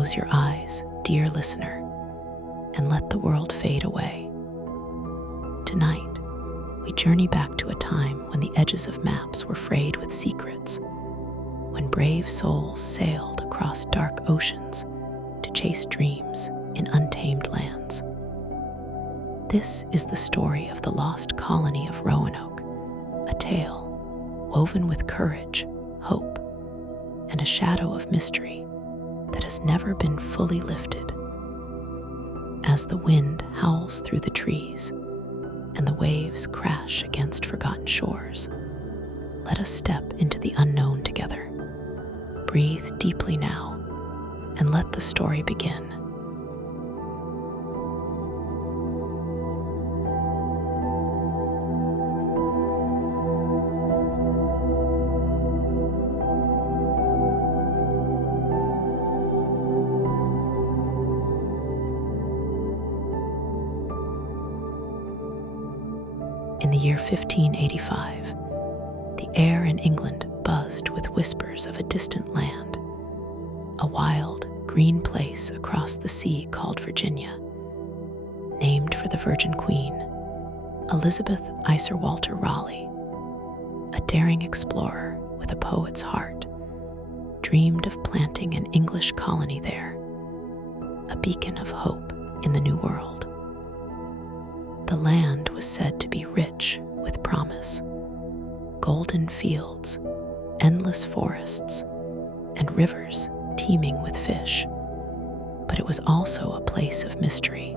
Close your eyes, dear listener, and let the world fade away. Tonight, we journey back to a time when the edges of maps were frayed with secrets, when brave souls sailed across dark oceans to chase dreams in untamed lands. This is the story of the lost colony of Roanoke, a tale woven with courage, hope, and a shadow of mystery that has never been fully lifted. As the wind howls through the trees and the waves crash against forgotten shores, let us step into the unknown together. Breathe deeply now and let the story begin. In the year 1585, the air in England buzzed with whispers of a distant land, a wild, green place across the sea called Virginia, named for the Virgin Queen, Elizabeth Walter Raleigh. A daring explorer with a poet's heart, dreamed of planting an English colony there, a beacon of hope in the New World. The land was said to be rich with promise, golden fields, endless forests, and rivers teeming with fish. But it was also a place of mystery,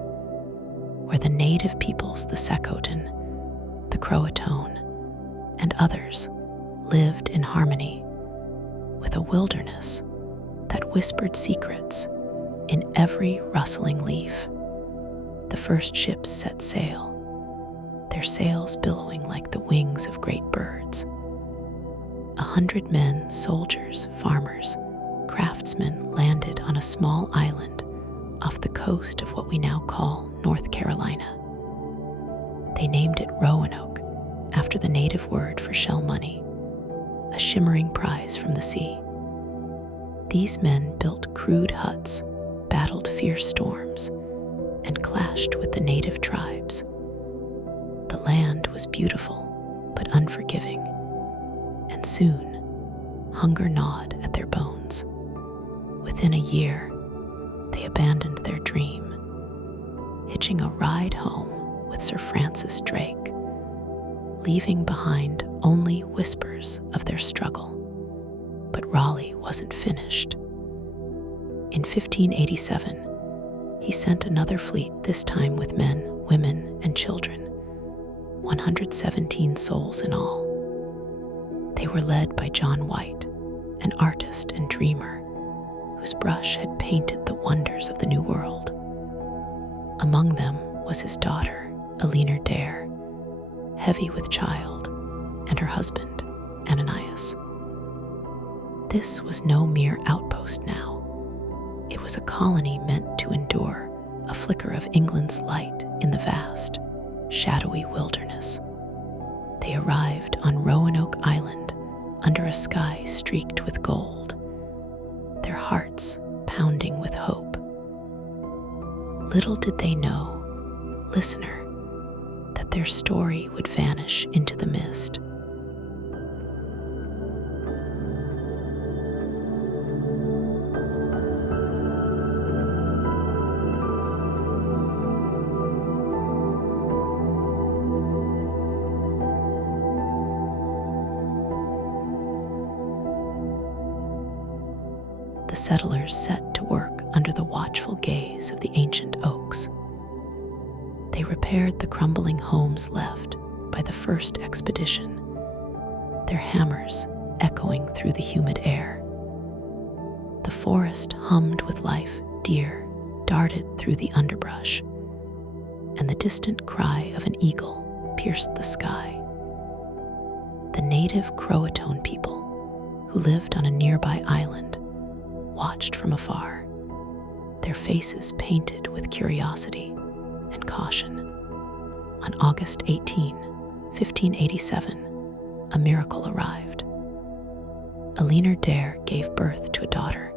where the native peoples, the Secotun, the Croatoan, and others lived in harmony with a wilderness that whispered secrets in every rustling leaf. The first ships set sail, their sails billowing like the wings of great birds. 100 men, soldiers, farmers, craftsmen landed on a small island off the coast of what we now call North Carolina. They named it Roanoke, after the native word for shell money, a shimmering prize from the sea. These men built crude huts, battled fierce storms, and clashed with the native tribes. The land was beautiful but unforgiving, and soon hunger gnawed at their bones. Within a year, they abandoned their dream, hitching a ride home with Sir Francis Drake, leaving behind only whispers of their struggle. But Raleigh wasn't finished. In 1587, he sent another fleet, this time with men, women, and children, 117 souls in all. They were led by John White, an artist and dreamer whose brush had painted the wonders of the New World. Among them was his daughter, Eleanor Dare, heavy with child, and her husband, Ananias. This was no mere outpost now. It was a colony meant to endure a flicker of England's light in the vast, shadowy wilderness. They arrived on Roanoke Island under a sky streaked with gold, their hearts pounding with hope. Little did they know, listener, that their story would vanish into the mist. The settlers set to work under the watchful gaze of the ancient oaks. They repaired the crumbling homes left by the first expedition, their hammers echoing through the humid air. The forest hummed with life, deer darted through the underbrush, and the distant cry of an eagle pierced the sky. The native Croatoan people, who lived on a nearby island, watched from afar, their faces painted with curiosity and caution. On August 18, 1587, a miracle arrived. Eleanor Dare gave birth to a daughter,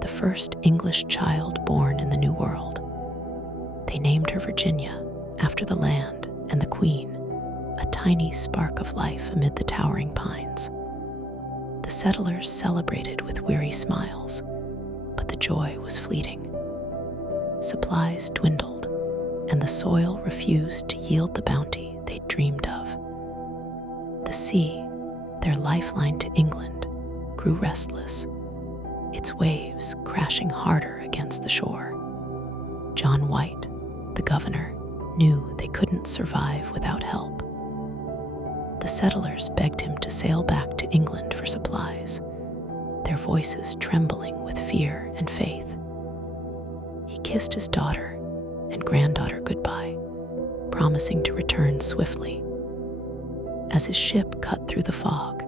the first English child born in the New World. They named her Virginia, after the land and the Queen, a tiny spark of life amid the towering pines. The settlers celebrated with weary smiles, but the joy was fleeting. Supplies dwindled, and the soil refused to yield the bounty they'd dreamed of. The sea, their lifeline to England, grew restless, its waves crashing harder against the shore. John White, the governor, knew they couldn't survive without help. The settlers begged him to sail back to England for supplies, their voices trembling with fear and faith. He kissed his daughter and granddaughter goodbye, promising to return swiftly. As his ship cut through the fog,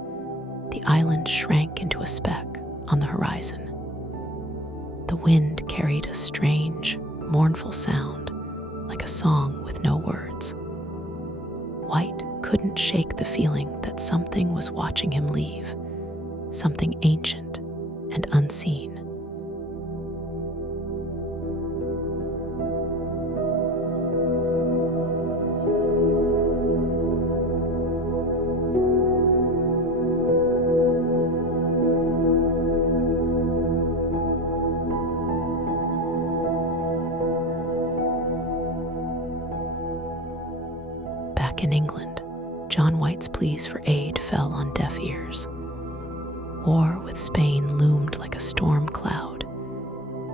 the island shrank into a speck on the horizon. The wind carried a strange, mournful sound, like a song with no words. White couldn't shake the feeling that something was watching him leave, something ancient and unseen. Back in England, John White's pleas for aid fell on deaf ears. War with Spain loomed like a storm cloud,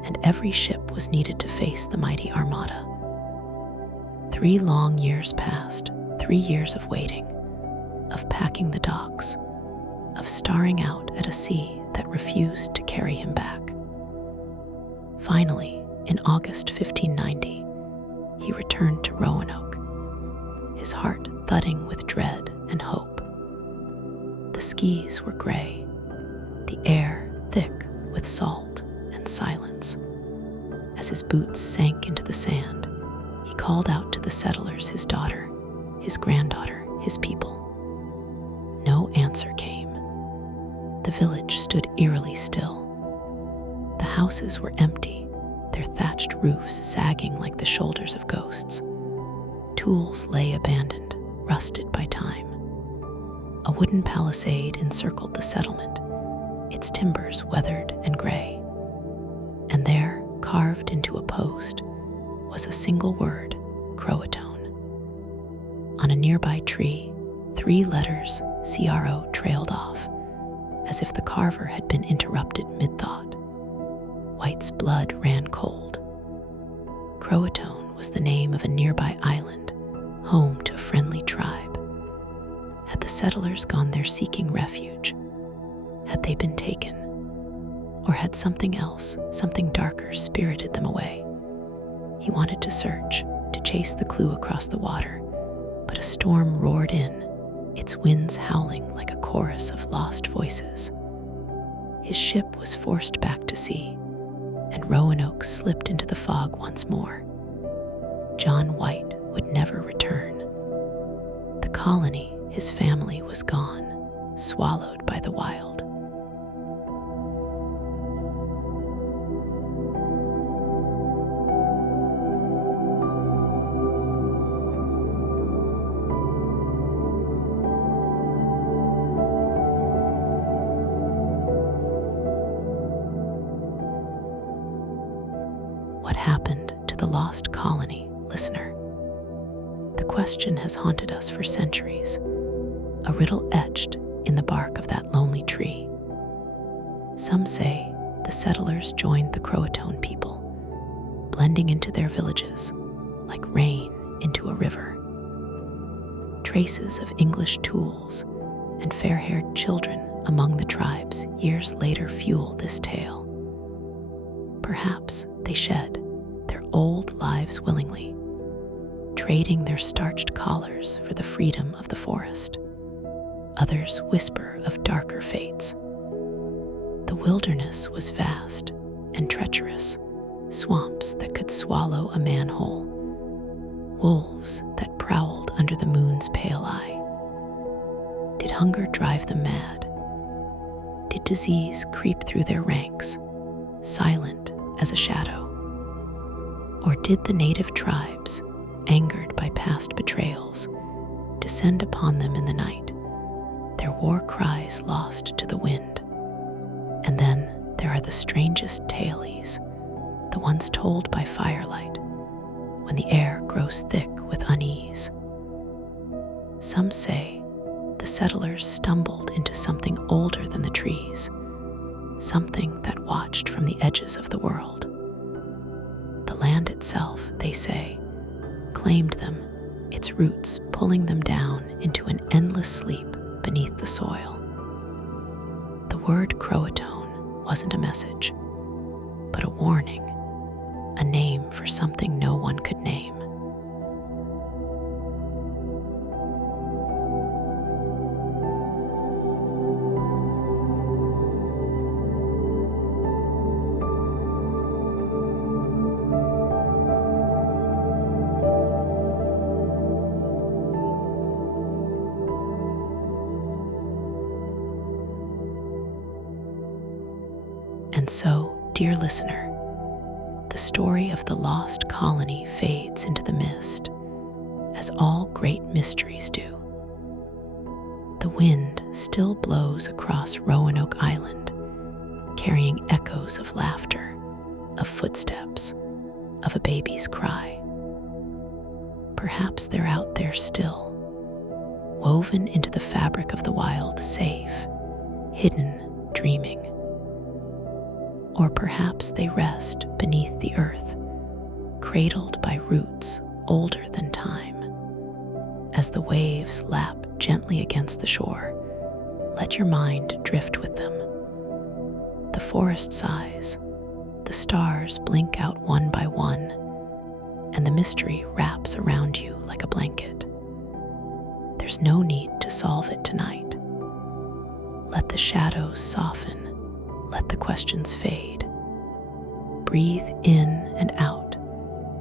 and every ship was needed to face the mighty Armada. 3 long years passed, 3 years of waiting, of packing the docks, of staring out at a sea that refused to carry him back. Finally, in August 1590, he returned to Roanoke, his heart thudding with dread and hope. The skies were gray, the air thick with salt and silence. As his boots sank into the sand, he called out to the settlers, his daughter, his granddaughter, his people. No answer came. The village stood eerily still. The houses were empty, their thatched roofs sagging like the shoulders of ghosts. Tools lay abandoned, rusted by time. A wooden palisade encircled the settlement, its timbers weathered and gray. And there, carved into a post, was a single word, Croatoan. On a nearby tree, 3 letters, CRO, trailed off, as if the carver had been interrupted mid-thought. White's blood ran cold. Croatoan was the name of a nearby island, home to a friendly tribe. Had the settlers gone there seeking refuge? Had they been taken? Or had something else, something darker, spirited them away? He wanted to search, to chase the clue across the water, but a storm roared in, its winds howling like a chorus of lost voices. His ship was forced back to sea, and Roanoke slipped into the fog once more. John White would never return. The colony, his family, was gone, swallowed by the wild. What happened to the lost colony, listener? The question has haunted us for centuries, a riddle etched in the bark of that lonely tree. Some say the settlers joined the Croatoan people, blending into their villages like rain into a river. Traces of English tools and fair-haired children among the tribes years later fuel this tale. Perhaps they shed their old lives willingly, trading their starched collars for the freedom of the forest. Others whisper of darker fates. The wilderness was vast and treacherous, swamps that could swallow a man whole, wolves that prowled under the moon's pale eye. Did hunger drive them mad? Did disease creep through their ranks? silent as a shadow? Or did the native tribes, angered by past betrayals, descend upon them in the night, their war cries lost to the wind? And then there are the strangest tales, the ones told by firelight, when the air grows thick with unease. Some say the settlers stumbled into something older than the trees, something that watched from the edges of the world. The land itself, they say, claimed them, its roots pulling them down into an endless sleep beneath the soil. The word Croatoan wasn't a message, but a warning, a name for something no one could name. And so, dear listener, the story of the lost colony fades into the mist, as all great mysteries do. The wind still blows across Roanoke Island, carrying echoes of laughter, of footsteps, of a baby's cry. Perhaps they're out there still, woven into the fabric of the wild, safe, hidden, dreaming. Or perhaps they rest beneath the earth, cradled by roots older than time. As the waves lap gently against the shore, let your mind drift with them. The forest sighs, the stars blink out one by one, and the mystery wraps around you like a blanket. There's no need to solve it tonight. Let the shadows soften. Let the questions fade. Breathe in and out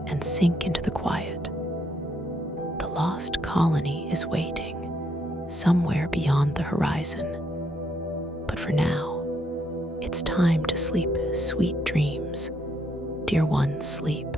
and sink into the quiet. The lost colony is waiting somewhere beyond the horizon. But for now, it's time to sleep sweet dreams. Dear ones, sleep.